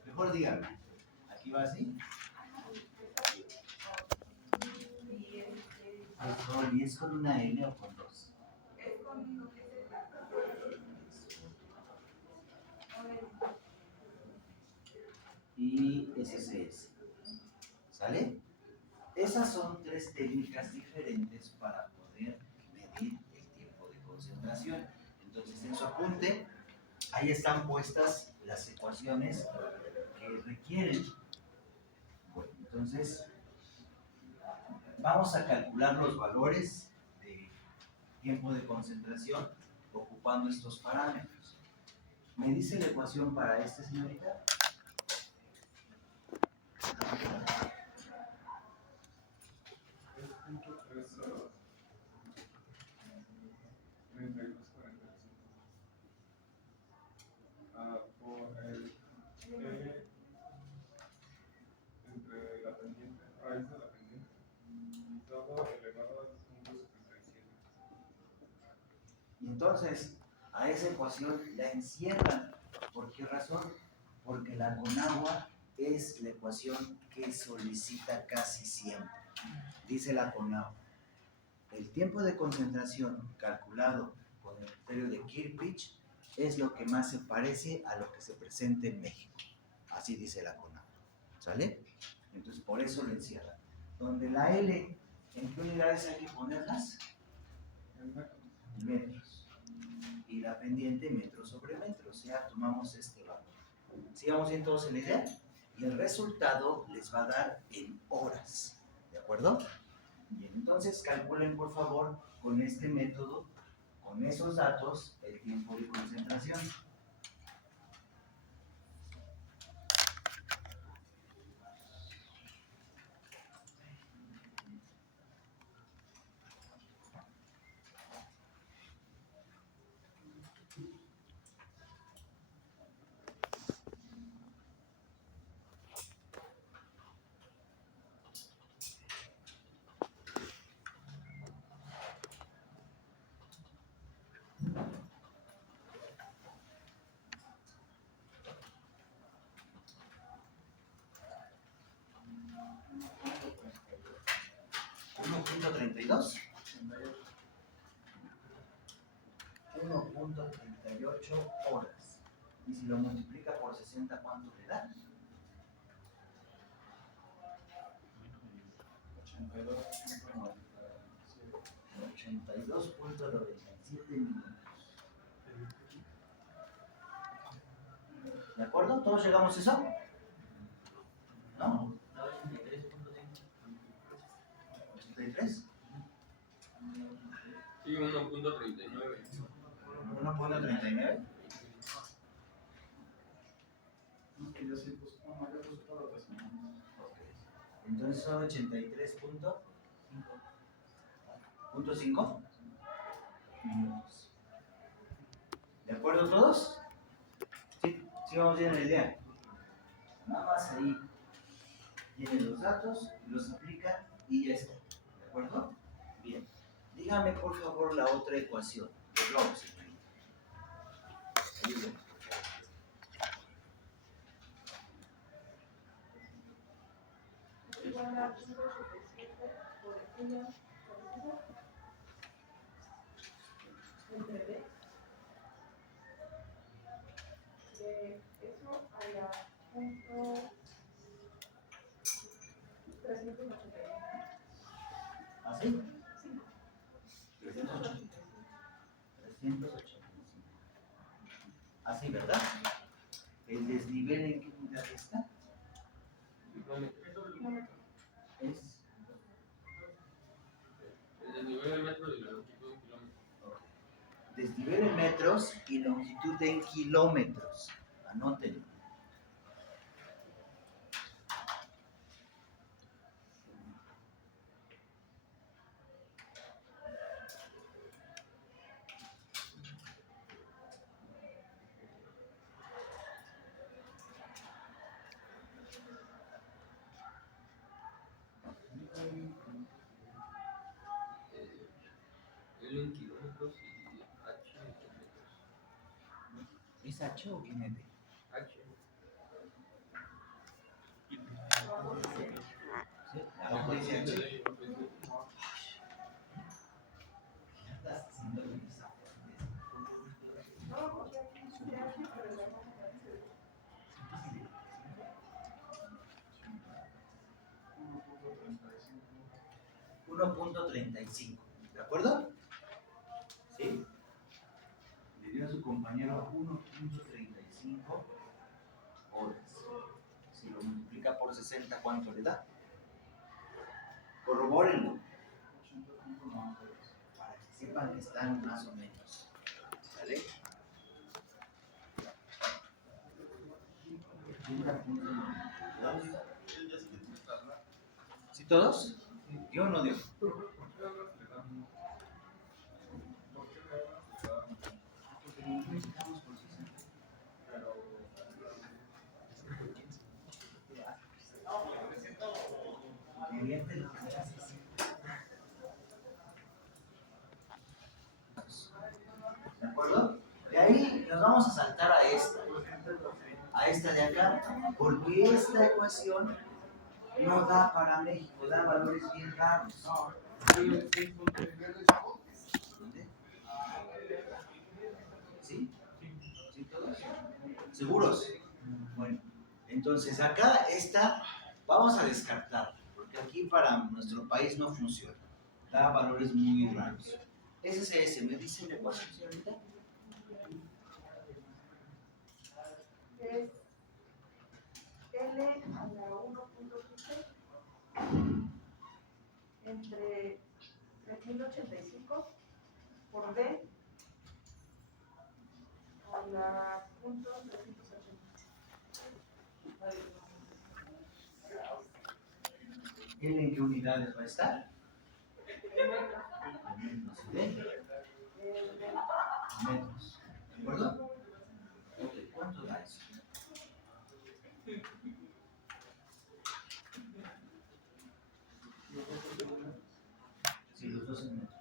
mejor díganme. Aquí va así. ¿Y es con una N o con dos? Y SSS. ¿Sale? Esas son 3 técnicas diferentes para poder medir el tiempo de concentración. Entonces, en su apunte, ahí están puestas las ecuaciones que requieren. Bueno, entonces, vamos a calcular los valores de tiempo de concentración ocupando estos parámetros. ¿Me dice la ecuación para esta, señorita? Por el entre la pendiente, raíz de la pendiente, todo elevado al punto 77. Y entonces, a esa ecuación la encierran. ¿Por qué razón? Porque la Conagua es la ecuación que solicita casi siempre. Dice la Conagua: el tiempo de concentración calculado con el criterio de Kirchhoff es lo que más se parece a lo que se presenta en México. Así dice la Conagua. ¿Sale? Entonces, por eso lo encierran. Donde la L, ¿en qué unidades hay que ponerlas? En metros. Y la pendiente metro sobre metro. O sea, tomamos este valor. Sigamos entonces la idea. Y el resultado les va a dar en horas. ¿De acuerdo? Bien, entonces calculen por favor con este método, con esos datos, el tiempo de concentración. ¿1.32? 1.38 horas. Y si lo multiplica por 60, ¿cuánto le da? 82.97 minutos. ¿De acuerdo? ¿Todos llegamos a eso? ¿No? ¿83? Sí, 1.39. 1.39. Entonces son 83.5 minutos. ¿De acuerdo todos? Sí, sí vamos bien en la idea. Nada más ahí tienen los datos, los aplican y ya está. ¿De acuerdo? Bien. Dígame por favor la otra ecuación. No, señorita. Ayúdenme, por favor. Igual a 1.87 por ella, entre B. De eso a la punto 381. ¿Así? 385. Así, ¿verdad? ¿El desnivel en qué unidad está? Es El nivel de metro y la longitud en kilómetros. desnivel en metros y longitud en kilómetros. Anótenlo. L en kilómetros y H en metros. ¿Es H o viene D? H. ¿Sí? Abajo dice H. ¿Qué andas haciendo en esa No, porque aquí se hace, pero la vamos a hacer. 1.35. ¿De acuerdo? ¿Sí? Le dio a su compañero 1.35 horas. Si lo multiplica por 60, ¿cuánto le da? Corrobórenlo. Para que sepan que están más o menos. ¿Sale? ¿Sí todos? ¿Dio o no dio? Porque lo multiplicamos por 60. Divierte lo que se hace así. ¿De acuerdo? De ahí nos vamos a saltar a esta de acá, porque esta ecuación no da para México, da valores bien raros. ¿Dónde? ¿Sí? ¿Sí todos? ¿Seguros? Bueno, entonces acá esta vamos a descartar, porque aquí para nuestro país no funciona. Da valores muy raros. SSS, ¿me dice la ecuación, señorita? Es L a la 1.15 entre 3085 por D a la punto 380. ¿L en qué unidades va a estar? No se ve. Metros. ¿De acuerdo? Ok, ¿cuánto da eso? Sí, los dos en metros.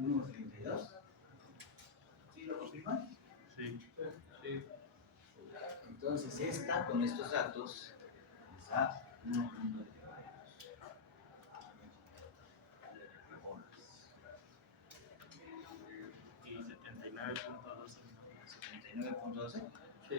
¿Uno 32? ¿Sí lo confirman? Sí. Sí. Entonces esta, con estos datos, les da horas. Y 79.12 minutos. 79.12. Sí.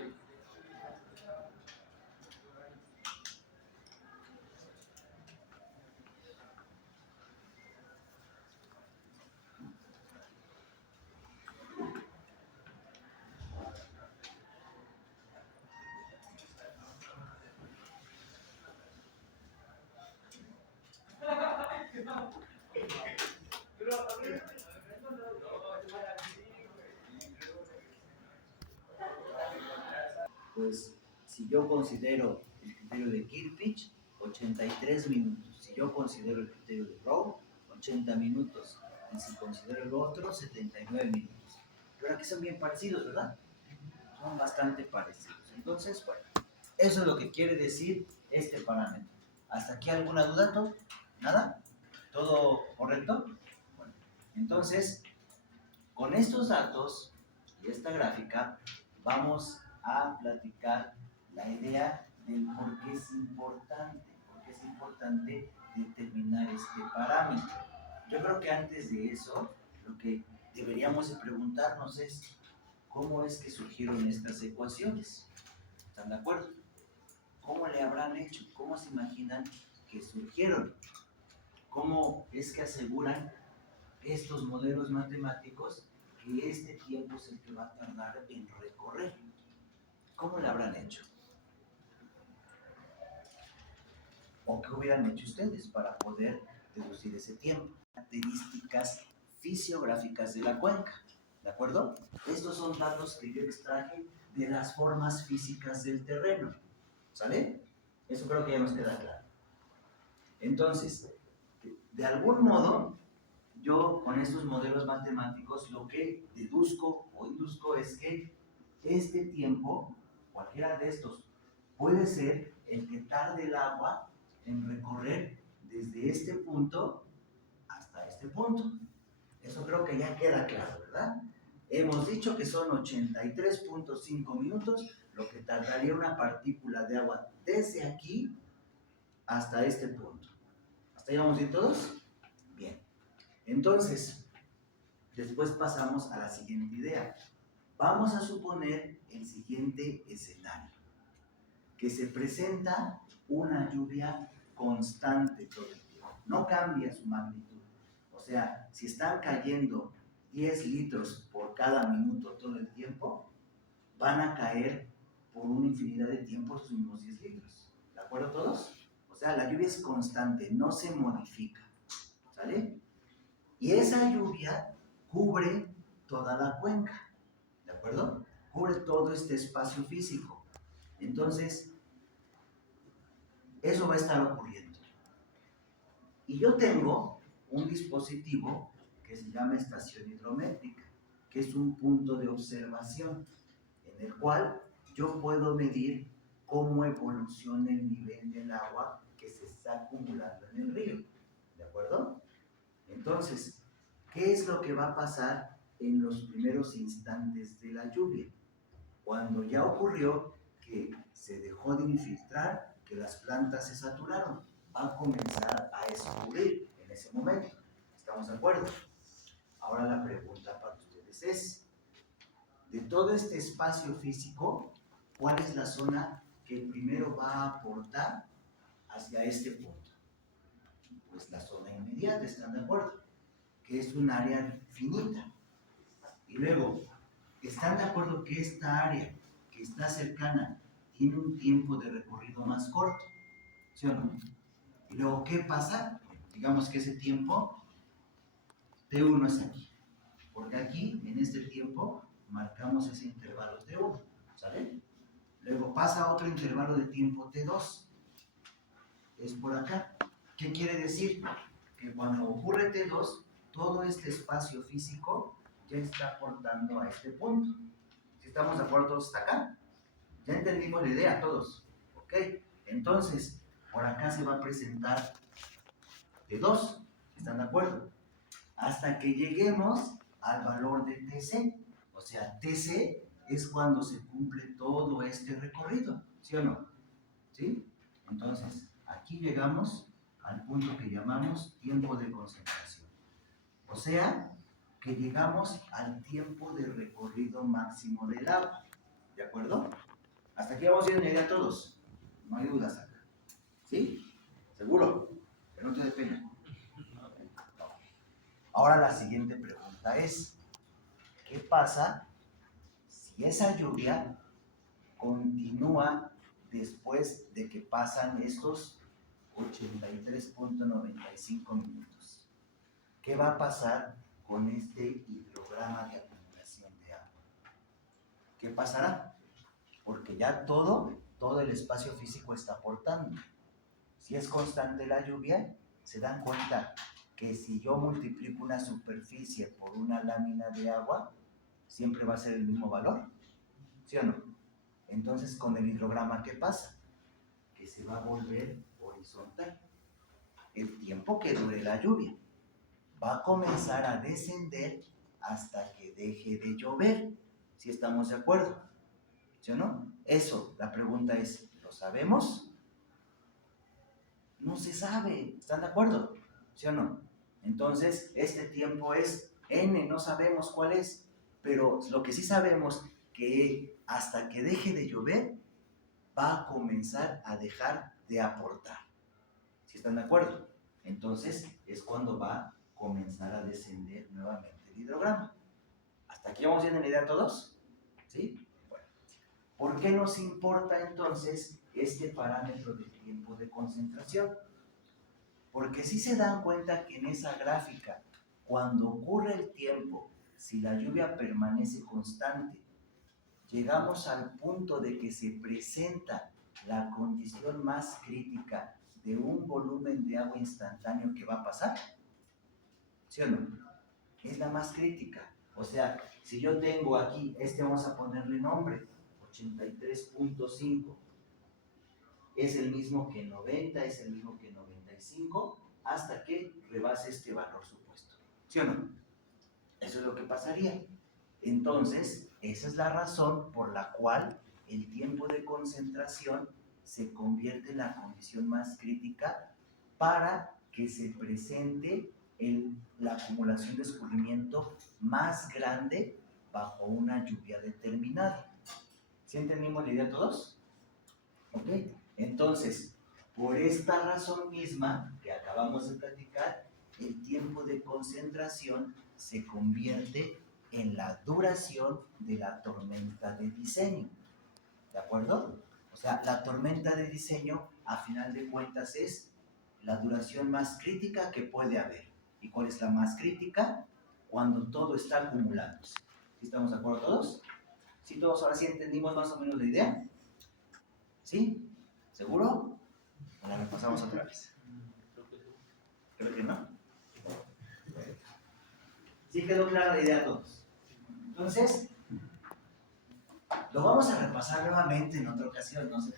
Pues si yo considero el criterio de Kirchhoff, 83 minutos. Si yo considero el criterio de Rowe, 80 minutos. Y si considero el otro, 79 minutos. Pero aquí son bien parecidos, ¿verdad? Son bastante parecidos. Entonces, bueno, eso es lo que quiere decir este parámetro. ¿Hasta aquí alguna duda, Tom? ¿Nada? ¿Todo correcto? Bueno, entonces, con estos datos y esta gráfica, vamos a platicar la idea del por qué es importante determinar este parámetro. Yo creo que antes de eso, lo que deberíamos de preguntarnos es cómo es que surgieron estas ecuaciones. ¿Están de acuerdo? ¿Cómo le habrán hecho? ¿Cómo se imaginan que surgieron? ¿Cómo es que aseguran estos modelos matemáticos que este tiempo es el que va a tardar en recorrer? ¿Cómo lo habrán hecho? ¿O qué hubieran hecho ustedes para poder deducir ese tiempo? Características fisiográficas de la cuenca, ¿de acuerdo? Estos son datos que yo extraje de las formas físicas del terreno, ¿sale? Eso creo que ya nos queda claro. Entonces, de algún modo, yo con estos modelos matemáticos lo que deduzco o induzco es que este tiempo, cualquiera de estos, puede ser el que tarde el agua en recorrer desde este punto hasta este punto. Eso creo que ya queda claro, ¿verdad? Hemos dicho que son 83.5 minutos lo que tardaría una partícula de agua desde aquí hasta este punto. ¿Hasta ahí vamos a ir todos? Bien. Entonces, después pasamos a la siguiente idea. Vamos a suponer el siguiente escenario, que se presenta una lluvia constante todo el tiempo, no cambia su magnitud. O sea, si están cayendo 10 litros por cada minuto todo el tiempo, van a caer por una infinidad de tiempo esos mismos 10 litros. ¿De acuerdo todos? O sea, la lluvia es constante, no se modifica. ¿Sale? Y esa lluvia cubre toda la cuenca. ¿De acuerdo? Cubre todo este espacio físico. Entonces, eso va a estar ocurriendo. Y yo tengo un dispositivo que se llama estación hidrométrica, que es un punto de observación en el cual yo puedo medir cómo evoluciona el nivel del agua que se está acumulando en el río. ¿De acuerdo? Entonces, ¿qué es lo que va a pasar en los primeros instantes de la lluvia? Cuando ya ocurrió que se dejó de infiltrar, que las plantas se saturaron, va a comenzar a escurrir en ese momento. ¿Estamos de acuerdo? Ahora la pregunta para ustedes es, de todo este espacio físico, ¿cuál es la zona que primero va a aportar hacia este punto? Pues la zona inmediata, ¿están de acuerdo? Que es un área finita. Y luego, ¿están de acuerdo que esta área que está cercana tiene un tiempo de recorrido más corto? ¿Sí o no? Y luego, ¿qué pasa? Digamos que ese tiempo T1 es aquí. Porque aquí, en este tiempo, marcamos ese intervalo T1. ¿Sale? Luego pasa otro intervalo de tiempo T2. Es por acá. ¿Qué quiere decir? Que cuando ocurre T2, todo este espacio físico ya está aportando a este punto. ¿Sí estamos de acuerdo todos hasta acá? Ya entendimos la idea todos. ¿Ok? Entonces, por acá se va a presentar T2. ¿Están de acuerdo? Hasta que lleguemos al valor de TC. O sea, TC es cuando se cumple todo este recorrido. ¿Sí o no? ¿Sí? Entonces, aquí llegamos al punto que llamamos tiempo de concentración. O sea, que llegamos al tiempo de recorrido máximo del agua. ¿De acuerdo? Hasta aquí vamos viendo idea todos. No hay dudas acá. ¿Sí? ¿Seguro? Que no te dé pena. Ahora la siguiente pregunta es, ¿qué pasa si esa lluvia continúa después de que pasan estos 83.95 minutos? ¿Qué va a pasar con este hidrograma de acumulación de agua? ¿Qué pasará? Porque ya todo el espacio físico está aportando. Si es constante la lluvia, se dan cuenta que si yo multiplico una superficie por una lámina de agua, siempre va a ser el mismo valor, ¿sí o no? Entonces, con el hidrograma, ¿qué pasa? Que se va a volver horizontal. El tiempo que dure la lluvia va a comenzar a descender hasta que deje de llover, si estamos de acuerdo, ¿sí o no? Eso, la pregunta es, ¿lo sabemos? No se sabe, ¿están de acuerdo? ¿Sí o no? Entonces, este tiempo es n, no sabemos cuál es, pero lo que sí sabemos que hasta que deje de llover va a comenzar a dejar de aportar. ¿Sí están de acuerdo? Entonces, es cuando va a comenzar a descender nuevamente el hidrograma. ¿Hasta aquí vamos viendo la idea todos? ¿Sí? Bueno, ¿por qué nos importa entonces este parámetro de tiempo de concentración? Porque si se dan cuenta que en esa gráfica, cuando ocurre el tiempo, si la lluvia permanece constante, llegamos al punto de que se presenta la condición más crítica de un volumen de agua instantáneo que va a pasar. ¿Sí o no? Es la más crítica. O sea, si yo tengo aquí, vamos a ponerle nombre, 83.5. Es el mismo que 90, es el mismo que 95, hasta que rebase este valor supuesto. ¿Sí o no? Eso es lo que pasaría. Entonces, esa es la razón por la cual el tiempo de concentración se convierte en la condición más crítica para que se presente la acumulación de escurrimiento más grande bajo una lluvia determinada. ¿Sí entendimos la idea todos? ¿Ok? Entonces, por esta razón misma que acabamos de platicar, el tiempo de concentración se convierte en la duración de la tormenta de diseño. ¿De acuerdo? O sea, la tormenta de diseño, a final de cuentas, es la duración más crítica que puede haber. ¿Y cuál es la más crítica? Cuando todo está acumulándose. ¿Sí estamos de acuerdo todos? ¿Sí todos ahora sí entendimos más o menos la idea? ¿Sí? ¿Seguro? ¿O la repasamos otra vez? Creo que no. ¿Sí quedó clara la idea a todos? Entonces, lo vamos a repasar nuevamente en otra ocasión, no se preocupen.